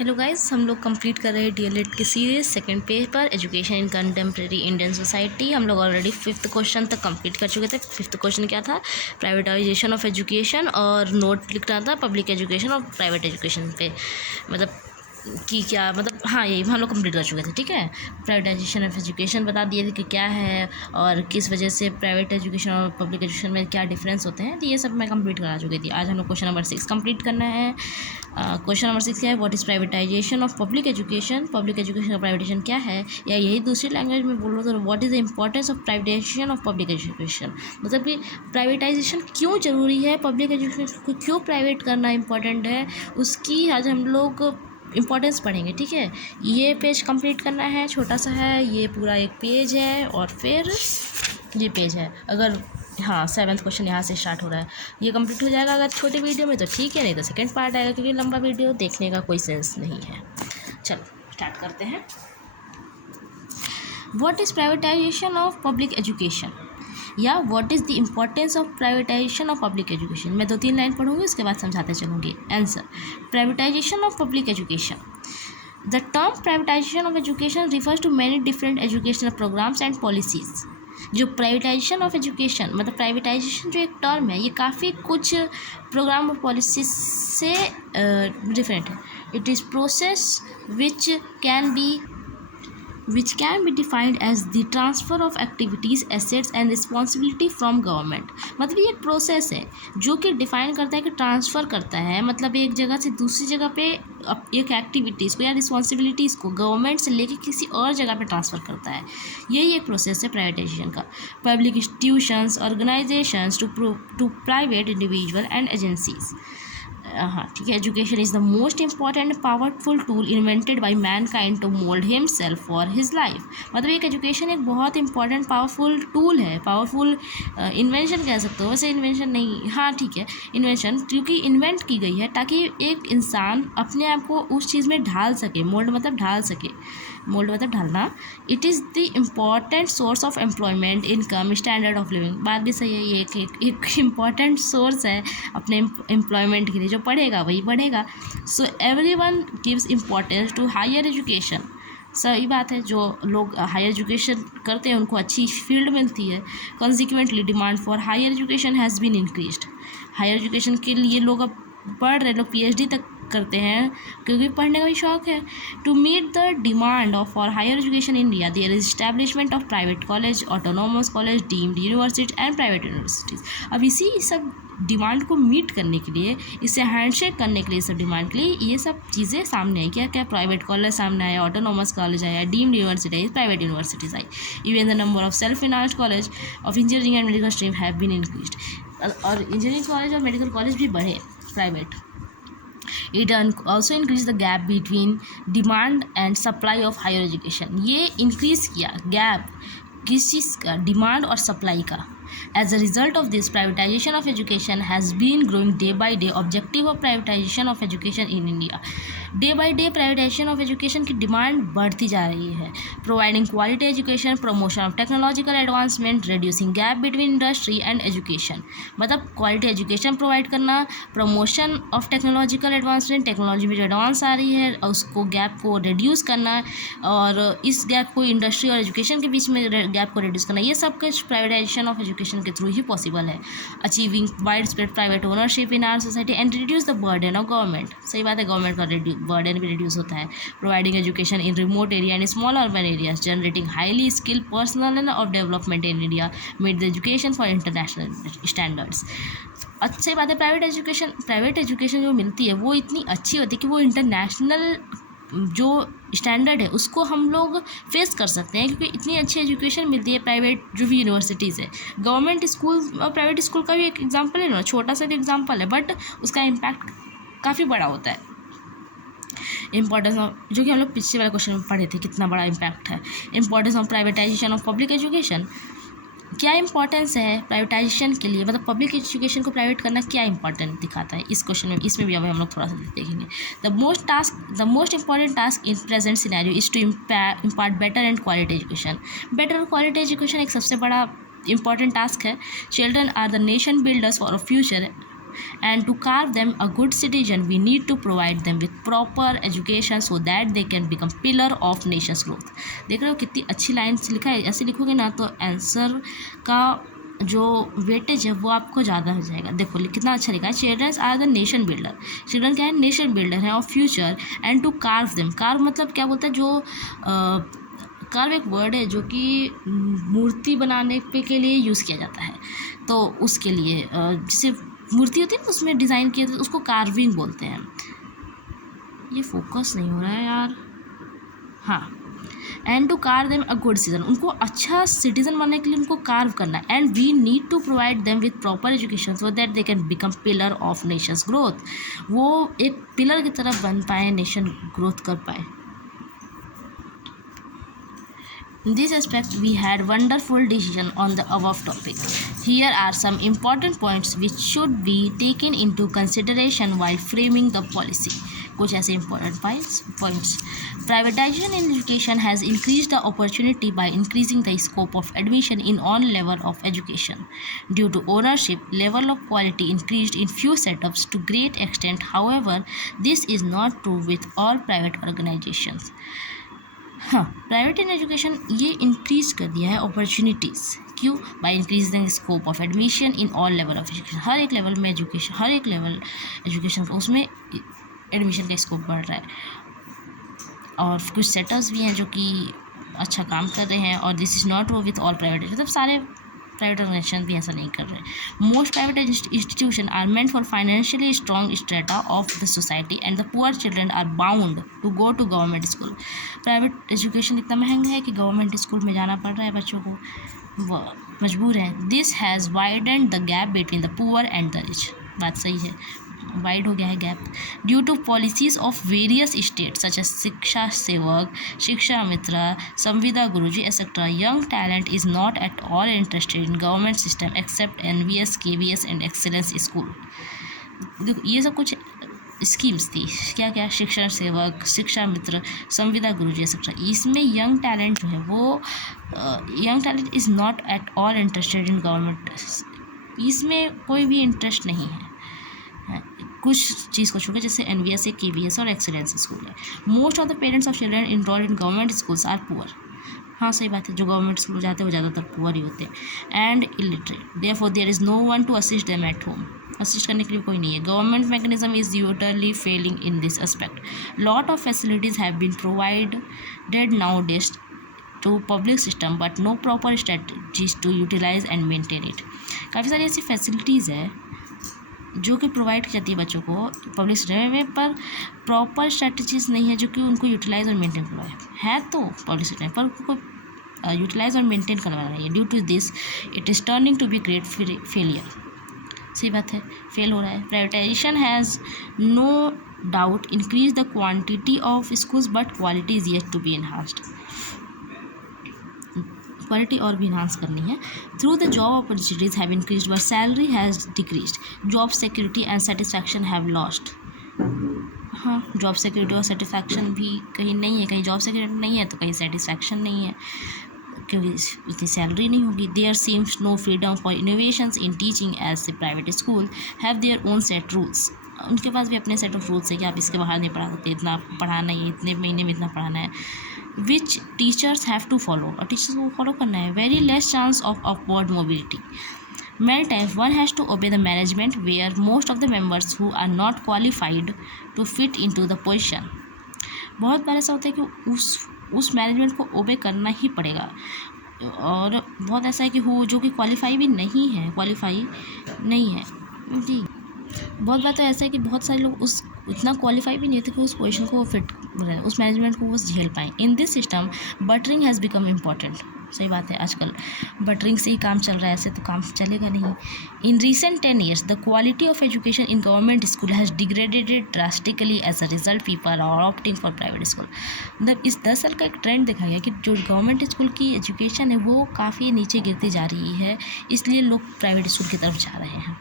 Hello guys, हम लोग complete कर रहे हैं डीएलएड की series second paper education in contemporary Indian society. हम लोग ऑलरेडी 5th क्वेश्चन तक कंप्लीट कर चुके थे। 5th क्वेश्चन क्या था? प्राइवेटाइजेशन ऑफ एजुकेशन, और नोट लिखना था पब्लिक एजुकेशन और प्राइवेट एजुकेशन पे, मतलब कि क्या मतलब, हाँ यही हम लोग कंप्लीट कर चुके थे। ठीक है, प्राइवेटाइजेशन ऑफ एजुकेशन बता दिए थे कि क्या है और किस वजह से प्राइवेट एजुकेशन और पब्लिक एजुकेशन में क्या डिफरेंस होते हैं, तो ये सब मैं कंप्लीट करा चुकी थी। आज हम लोग क्वेश्चन नंबर 6 कंप्लीट करना है। क्वेश्चन नंबर 6 क्या है? What is privatisation of public education. Public education का प्राइवेटाइजेशन क्या है, या यही दूसरी लैंग्वेज में बोल रहा तो what is the importance of privatisation of public education, मतलब कि प्राइवेटाइजेशन क्यों ज़रूरी है, पब्लिक एजुकेशन को क्यों प्राइवेट करना इंपॉर्टेंट है, उसकी आज हम लोग इम्पोर्टेंस पढ़ेंगे। ठीक है, ये पेज कंप्लीट करना है, छोटा सा है, ये पूरा एक पेज है और फिर ये पेज है। अगर हाँ 7th क्वेश्चन यहाँ से स्टार्ट हो रहा है, ये कंप्लीट हो जाएगा अगर छोटे वीडियो में तो ठीक है, नहीं तो सेकंड पार्ट आएगा, क्योंकि लंबा वीडियो देखने का कोई सेंस नहीं है। चलो स्टार्ट करते हैं। What is privatisation of public education, या what is the importance of privatisation of public education. मैं 2-3 लाइन पढ़ूंगी, उसके बाद समझाते चलूँगी। Answer, privatisation of public education. The term privatisation of education refers to many different educational programmes and policies. जो privatisation of education, मतलब privatisation जो एक टर्म है, ये काफ़ी कुछ प्रोग्राम और पॉलिसीज से डिफरेंट है। It is process which can be defined as the transfer of activities, assets and responsibility from government। मतलब ये एक प्रोसेस है जो कि डिफाइन करता है कि ट्रांसफ़र करता है, मतलब एक जगह से दूसरी जगह पे एक एक्टिविटीज़ को या रिस्पॉन्सिबिलिटीज़ को गवर्नमेंट से लेके किसी और जगह पे ट्रांसफ़र करता है। यही एक प्रोसेस है प्राइवेटाइजेशन का। Public institutions, organisations to private individual and agencies. हाँ ठीक है, education is the most important powerful tool invented by mankind to mould himself for his life. मतलब एक एजुकेशन एक बहुत इंपॉर्टेंट पावरफुल टूल है, पावरफुल इन्वेंशन कह सकते हो। वैसे इन्वेंशन नहीं, हाँ ठीक है इन्वेंशन, क्योंकि इन्वेंट की गई है ताकि एक इंसान अपने आप को उस चीज़ में ढाल सके। मोल्ड मतलब ढाल सके, मोल्ड मतलब ढालना। It is the important source of employment, income, standard of living. बात भी सही है, ये एक इम्पॉर्टेंट सोर्स है अपने एम्प्लॉयमेंट के लिए। जो पढ़ेगा वही बढ़ेगा। So everyone gives importance to higher education. सही बात है, जो लोग हायर एजुकेशन करते हैं उनको अच्छी फील्ड मिलती है। Consequently demand for higher education has been increased. Higher education के लिए लोग अब पढ़ रहे, लोग पीएचडी तक करते हैं क्योंकि पढ़ने का भी शौक है। To meet the demand of for higher education in India, there is establishment of private college, autonomous college, deemed university and private universities. अब इसी सब डिमांड को मीट करने के लिए, इससे हैंडशेक करने के लिए, सब डिमांड के लिए ये सब चीज़ें सामने आई। क्या क्या? प्राइवेट कॉलेज सामने आया, ऑटोनोमस कॉलेज आया, डीम्ड यूनिवर्सिटी आई, प्राइवेट यूनिवर्सिटीज़ आई। Even the number of self financed college of engineering and medical stream have been increased. और इंजीनियरिंग कॉलेज और मेडिकल कॉलेज भी बढ़े private. It also increase the gap between demand and supply of higher education। ये increase किया gap किस चीज़ का? Demand और supply का। As a result of this, privatization of education has been growing day by day। Objective of privatization of education in India, day by day privatisation of education की demand बढ़ती जा रही है। Providing quality education, promotion of technological advancement, reducing gap between industry and education. मतलब quality education provide करना, promotion of technological advancement, technology में जो advance आ रही है उसको गैप को रिड्यूस करना, और इस गैप को इंडस्ट्री और एजुकेशन के बीच में गैप को रिड्यूस करना, ये सब कुछ प्राइवेटाइजेशन ऑफ एजुकेशन के थ्रू ही पॉसिबल है। Achieving widespread private ownership in our society and reduce the burden of government. सही बात है, गवर्नमेंट का बर्डन भी रिड्यूस होता है। Providing education in remote area and small urban areas, generating highly skilled personal end of development in India, made the education for international standards. अच्छी बात है, प्राइवेट एजुकेशन जो मिलती है वो इतनी अच्छी होती है कि वो इंटरनेशनल जो स्टैंडर्ड है उसको हम लोग फेस कर सकते हैं, क्योंकि इतनी अच्छी एजुकेशन मिलती है। प्राइवेट जो भी यूनिवर्सिटीज़ है, गवर्नमेंट स्कूल और प्राइवेट स्कूल का भी एक एग्जांपल है ना, छोटा सा भी एग्जांपल है, बट उसका इम्पैक्ट काफ़ी बड़ा होता है। इंपॉर्टेंस ऑफ, जो कि हम लोग पिछले वाले क्वेश्चन में पढ़े थे, कितना बड़ा इम्पैक्ट है। Importance of privatisation of public education, क्या इंपॉर्टेंस है प्राइवेटाइजेशन के लिए, मतलब पब्लिक एजुकेशन को प्राइवेट करना क्या इंपॉर्टेंट दिखाता है इस क्वेश्चन में। इसमें भी अब हम लोग थोड़ा सा देखेंगे। The most important task in present scenario is to impart better and quality education. Better और क्वालिटी एजुकेशन एक सबसे बड़ा इंपॉर्टेंट टास्क है। Children are the nation builders for a future and to carve them a good citizen we need to provide them with proper education so that they can become pillar of nation's growth। देख रहे हो कितनी अच्छी lines लिखा है, ऐसे लिखोगे ना तो आंसर का जो वेटेज है वो आपको ज़्यादा हो जाएगा। देखो कितना अच्छा लिखा है, childrens are the nation builder. Children क्या है, नेशन बिल्डर है of future, and to carve them, carve मतलब क्या बोलता है, जो कार्व एक वर्ड है जो कि मूर्ति बनाने पे के लिए यूज़ किया जाता है, तो उसके लिए जैसे मूर्ति होती है ना उसमें डिज़ाइन किया उसको कार्विंग बोलते हैं। ये फोकस नहीं हो रहा है यार, हाँ। And to carve them a good citizen, उनको अच्छा सिटीजन बनने के लिए उनको कार्व करना है। And we need to provide them with proper education so that they can become pillar of nation's growth, वो एक पिलर की तरफ बन पाए, नेशन ग्रोथ कर पाए। In this aspect, we had wonderful decision on the above topic. Here are some important points which should be taken into consideration while framing the policy. कुछ ऐसे important points. Privatization in education has increased the opportunity by increasing the scope of admission in all level of education. Due to ownership, level of quality increased in few setups to great extent. However, this is not true with all private organizations. हाँ, private in education ये increase कर दिया है opportunities, क्यों? By increasing scope of admission in all level of education, हर एक level में education, हर एक लेवल एजुकेशन उसमें एडमिशन का स्कोप बढ़ रहा है। और कुछ सेटर्स भी हैं जो कि अच्छा काम कर रहे हैं, और this is not true with all private, मतलब सारे प्राइवेट ऑर्गेनाइजेशन भी ऐसा नहीं कर रहे। Most private institution are meant for financially strong strata of the society and the poor children are bound to go to government school. Private education इतना महंगा है कि गवर्नमेंट स्कूल में जाना पड़ रहा है बच्चों को, वो मजबूर हैं। This has widened the gap between the poor and the rich, बात सही है, वाइड हो गया है gap. Due to policies of various state such as शिक्षा सेवक, शिक्षा मित्र, संविदा गुरुजी etcetera, young talent is not at all interested in government system except NVS, KVS and excellence school. देखो ये सब कुछ स्कीम्स थी, क्या क्या, शिक्षा सेवक, शिक्षा मित्र, संविदा गुरुजी एक्सेट्रा। इसमें यंग टैलेंट जो है वो young talent is not at all interested in government, इसमें कोई भी इंटरेस्ट नहीं है कुछ चीज़ को छोड़ के, जैसे NVS है, KVS और एक्सेलेंस स्कूल है। Most of the parents of children enrolled in government schools are poor. हाँ सही बात है, जो गवर्नमेंट स्कूल जाते हैं वो ज़्यादातर पुअर ही होते हैं। And illiterate, therefore there is no one to assist them at home, assist करने के लिए कोई नहीं है। Government mechanism is utterly failing in this aspect. Lot of facilities have been provided nowadays to public system but no proper strategies to utilise and maintain it. काफ़ी सारी ऐसी facilities है जो कि प्रोवाइड की जाती है बच्चों को पब्लिक सिस्टम में, पर प्रॉपर स्ट्रेटजीज नहीं है जो कि उनको यूटिलाइज और मेंटेन करवाए है, तो पब्लिक सिस्टम पर उनको यूटिलाइज और मेंटेन करवाना है। Due to this it is turning to be great failure. सही बात है, फेल हो रहा है। Privatisation has no doubt increase the quantity of schools but quality is yet to be enhanced. Quality और भी इन्हांस करनी है। Through the job opportunities have increased but salary has decreased. Job security and satisfaction have lost. हाँ, job security और satisfaction भी कहीं नहीं है, कहीं जॉब सिक्योरिटी नहीं है तो कहीं सेटिस्फैक्शन नहीं है, क्योंकि इतनी सैलरी नहीं होगी। There seems no freedom for innovations in teaching as the private school have their own set rules. उनके पास भी अपने सेट ऑफ रूल्स है कि आप इसके बाहर नहीं पढ़ा सकते, इतना पढ़ाना ही, इतने महीने में इतना पढ़ाना है, विच टीचर्स हैव टू फॉलो, और टीचर्स को फॉलो करना है। Very less chance of upward mobility. Many times one has to obey the management where most of the members who are not qualified to fit into the position. बहुत बार ऐसा होता है कि उस मैनेजमेंट को ओबे करना ही पड़ेगा, और बहुत ऐसा है कि वो जो कि क्वालिफाई नहीं है जी। बहुत बार तो ऐसा है कि बहुत सारे लोग उस इतना क्वालिफाई भी नहीं होते कि उस पोजीशन को फिट रहे, उस मैनेजमेंट को वो झेल पाएँ। In this system buttering has become important. सही बात है, आजकल बटरिंग से ही काम चल रहा है, ऐसे तो काम चलेगा नहीं। In recent 10 years the quality of education in government school has degraded drastically, as a result people are opting for private school. मतलब इस 10 साल का एक ट्रेंड देखा गया कि जो गवर्नमेंट स्कूल की एजुकेशन है वो काफ़ी नीचे गिरती जा रही है, इसलिए लोग प्राइवेट स्कूल की तरफ जा रहे हैं।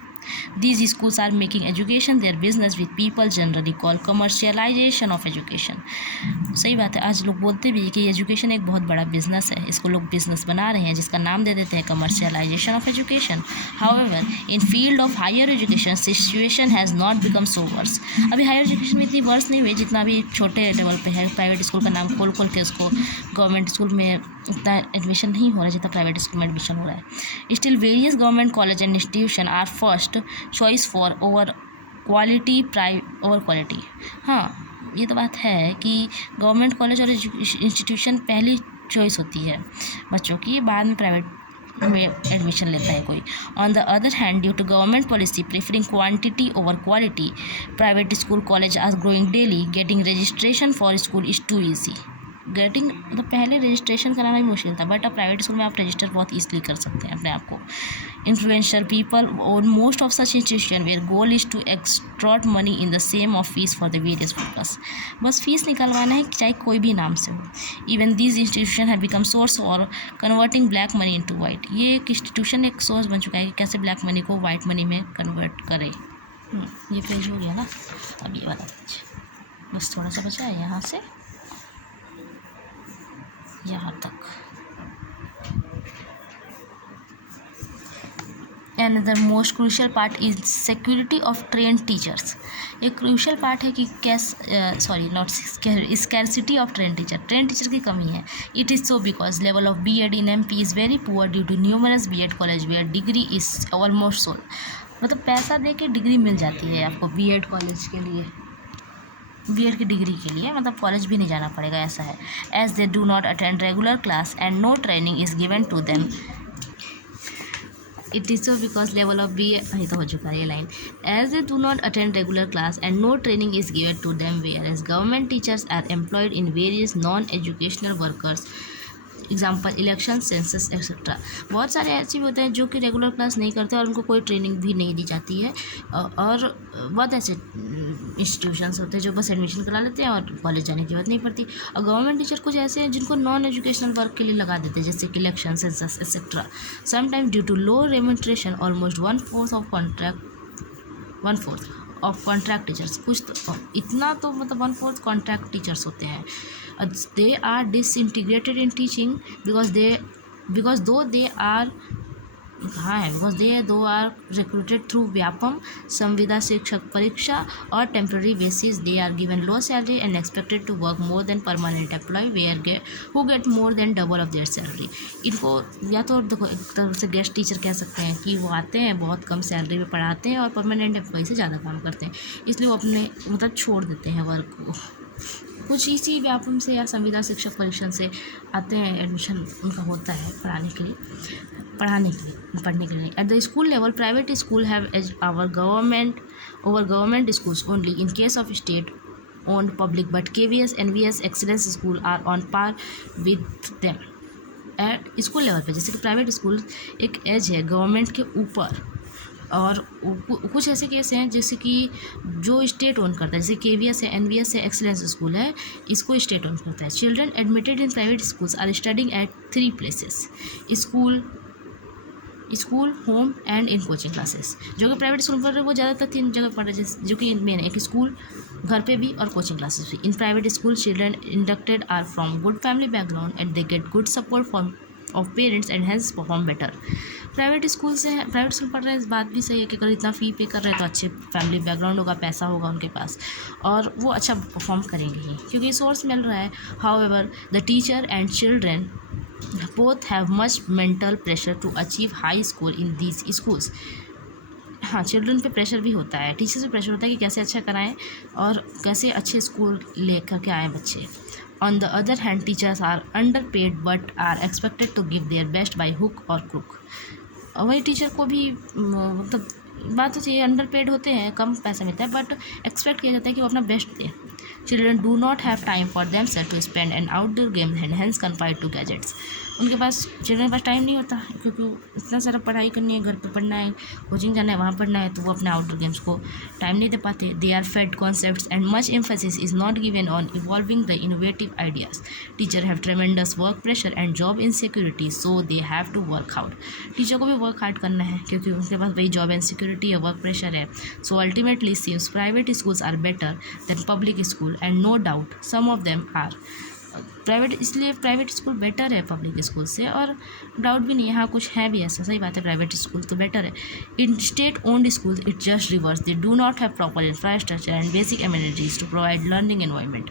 These schools are making education their business with people generally call commercialization of education. सही बात है, आज लोग बोलते भी हैं कि एजुकेशन एक बहुत बड़ा बिजनेस है, इसको लोग बिजनेस बना रहे हैं जिसका नाम दे देते हैं commercialisation of education. However in field of higher education situation has not become so worse. अभी हायर एजुकेशन में इतनी वर्स नहीं हुई जितना अभी छोटे लेवल पे है. प्राइवेट स्कूल का नाम खोल के उसको गवर्नमेंट स्कूल में उतना एडमिशन नहीं हो रहा जितना प्राइवेट स्कूल में एडमिशन हो रहा है. Still various government college and institution are first choice for over quality हाँ, ये तो बात है कि गवर्नमेंट कॉलेज और इंस्टीट्यूशन पहली चॉइस होती है बच्चों की, बाद में प्राइवेट में एडमिशन लेता है कोई. On the other hand due to government policy preferring quantity over quality private school college are growing daily. Getting registration for school is too easy. मतलब पहले रजिस्ट्रेशन कराना भी मुश्किल था, बट अब प्राइवेट स्कूल में आप रजिस्टर बहुत ईजिली कर सकते हैं अपने आप को. इन्फ्लुएंशियल पीपल और most of such institution where goal is to extract money in the same of fees for the various purpose. बस फीस निकलवाना है चाहे कोई भी नाम से हो. Even these institution have become source और converting black money into white. ये एक इंस्टीट्यूशन एक सोर्स बन चुका है कि कैसे ब्लैक मनी को वाइट मनी में कन्वर्ट करें. ये पेज हो गया ना, अब ये वाला पेज बस थोड़ा सा बचा है यहाँ से यहाँ तक. Another most crucial part is security of trained teachers. एक क्रूशल पार्ट है कि scarcity of trained teacher. trained teacher की कमी है. It is so because level of B.Ed in MP is very poor due to numerous B.Ed college where degree is almost sold. मतलब पैसा दे के degree मिल जाती है आपको B.Ed कॉलेज के लिए, B.Ed की डिग्री के लिए, मतलब कॉलेज भी नहीं जाना पड़ेगा, ऐसा है. As they do not attend regular class and no training is given to them. It is so because level of ये तो हो चुका है ये line. As they do not attend regular class and no training is given to them whereas government teachers are employed in various non educational workers. Example election, census etcetera. बहुत सारे ऐसे भी होते हैं जो कि रेगुलर क्लास नहीं करते और उनको कोई ट्रेनिंग भी नहीं दी जाती है. और बहुत ऐसे इंस्टीट्यूशंस होते हैं जो बस एडमिशन करा लेते हैं और कॉलेज जाने की जरूरत नहीं पड़ती. और गवर्नमेंट टीचर कुछ ऐसे हैं जिनको नॉन एजुकेशनल वर्क के लिए लगा देते हैं, जैसे कि election, census etcetera. Sometimes due to low remuneration almost one fourth of contract teachers. कुछ तो इतना तो मतलब 1/4 कॉन्ट्रैक्ट टीचर्स होते हैं. They are disintegrated in teaching because they are recruited through Vyapam, संविदा शिक्षक परीक्षा और temporary basis. They are given low salary and expected to work more than permanent employee who get more than double of their salary. इनको या तो देखो एक तरह से गेस्ट टीचर कह सकते हैं कि वो आते हैं बहुत कम सैलरी में पढ़ाते हैं और परमानेंट एम्प्लॉय से ज़्यादा काम करते हैं, इसलिए वो अपने मतलब छोड़ देते हैं वर्क को. कुछ इसी व्यापम से या संविदा शिक्षक परीक्षण से आते हैं, एडमिशन उनका होता है पढ़ने के लिए. At the school level private school have edge over government schools only in case of state owned public, but KVS NVS excellence school are on par with them. At school level पे जैसे कि private school एक edge है government के ऊपर, और कुछ ऐसे केस हैं जैसे कि जो स्टेट ओन करता है, जैसे KVS है, NVS है, एक्सीलेंस स्कूल है, इसको स्टेट ओन करता है. Children admitted in private schools are studying at 3 places: school, home and in coaching classes. जो कि प्राइवेट स्कूल पढ़ रहे वो ज़्यादातर 3 जगह पढ़ रहे हैं, जो कि मेन है, एक स्कूल, घर पे भी और कोचिंग क्लासेस भी. In private school children inducted are from good family background and they get good support from of parents and has perform better. Private school पढ़ रहे हैं, इस बात भी सही है कि अगर इतना फ़ी पे कर रहे हैं तो अच्छे फैमिली बैकग्राउंड होगा, पैसा होगा उनके पास और वो अच्छा परफॉर्म करेंगे ही क्योंकि सोर्स मिल रहा है. However the teacher and children both have much mental pressure to achieve high score in these schools. हाँ, चिल्ड्रन पे प्रेशर भी होता है, टीचर से प्रेशर होता है कि कैसे अच्छा कराएं और कैसे अच्छे स्कूल ले करके आएँ बच्चे. On the other hand, teachers are underpaid but are expected to give their best by hook or crook. और वही टीचर को भी मतलब बात तो ये अंडर पेड होते हैं, कम पैसा मिलता है, बट एक्सपेक्ट किया जाता है कि वो अपना बेस्ट दे. Children do not have time for themselves to spend and outdoor games and hence confined to gadgets. उनके पास चिल्ड्रन के पास टाइम नहीं होता क्योंकि इतना सारा पढ़ाई करनी है, घर पे पढ़ना है, कोचिंग जाना है, वहाँ पढ़ना है, तो वो अपने आउटडोर गेम्स को टाइम नहीं दे पाते। They are fed concepts and much emphasis is not given on evolving the innovative ideas. Teacher have tremendous work pressure and job insecurity, so they have to work hard. Teacher को भी work hard करना है क्योंकि उनके पास वही job insecurity है, work pressure है। So ultimately seems private schools are better than public school and no doubt some of them are. Private, इसलिए प्राइवेट स्कूल बेटर है पब्लिक स्कूल से, और डाउट भी नहीं है, हाँ कुछ है भी ऐसा, सही बात है, प्राइवेट स्कूल तो बेटर है। In state owned school it just reverse, they do not have proper infrastructure and basic amenities to provide learning environment.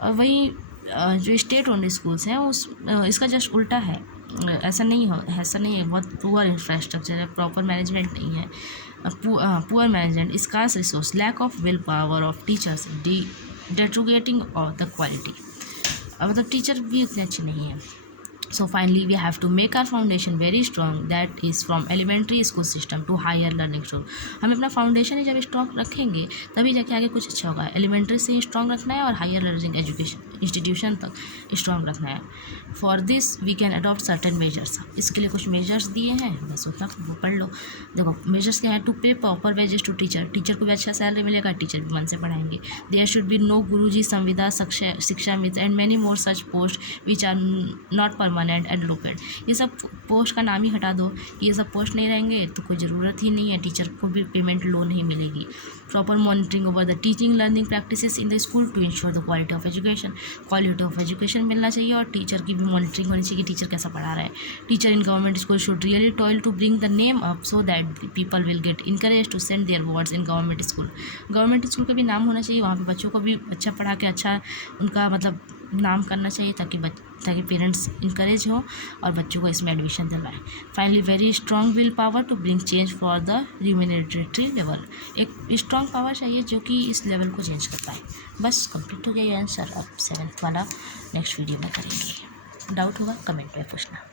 और वही जो स्टेट ओन्ड स्कूल्स हैं इसका जस्ट उल्टा है, ऐसा नहीं है, बहुत पुअर इंफ्रास्ट्रक्चर है, प्रॉपर मैनेजमेंट नहीं है, poor management, scarce resource, lack of will power of teachers, deteriorating of the quality. मतलब टीचर भी उतने अच्छे नहीं हैं। So finally we have to make our foundation very strong, that is from elementary school system to higher learning school। हमें अपना foundation ही जब strong रखेंगे तभी जाके आगे कुछ अच्छा होगा। एलिमेंट्री से ही स्ट्रॉन्ग रखना है और हायर लर्निंग एजुकेशन इंस्टीट्यूशन तक स्ट्रॉन्ग रखना है। For this we can adopt certain measures, इसके लिए कुछ मेजर्स दिए हैं, बस उतना वो पढ़ लो। देखो मेजर्स क्या है, to pay proper wages to teacher, teacher को भी अच्छा सैलरी मिलेगा, टीचर भी मन से पढ़ाएंगे। There should be no Guruji, संविदा, Shiksha Mitra and many more such post which are not permanent and low paid. ये सब पोस्ट का नाम ही हटा दो, ये सब पोस्ट नहीं रहेंगे तो कोई ज़रूरत ही नहीं है, टीचर को भी पेमेंट लो नहीं मिलेगी। Proper monitoring over the teaching learning practices in the school to ensure the quality of education, quality of education मिलना चाहिए, और टीचर की भी मॉनिटरिंग होनी चाहिए कि टीचर कैसा पढ़ा रहा है। Teacher in government school should really toil to bring the name up so that people will get encourage to send their wards in government school. Government school का भी नाम होना चाहिए, वहाँ पे बच्चों को भी अच्छा पढ़ा के अच्छा उनका मतलब नाम करना चाहिए, ताकि पेरेंट्स इंकरेज हों और बच्चों को इसमें एडमिशन दिलवाएं। Finally very strong will power to bring change for the remuneratory level, एक स्ट्रॉन्ग पावर चाहिए जो कि इस लेवल को चेंज कर पाए। बस कंप्लीट हो गया ये आंसर। अब 7th वाला नेक्स्ट वीडियो में करेंगे। डाउट होगा कमेंट में पूछना।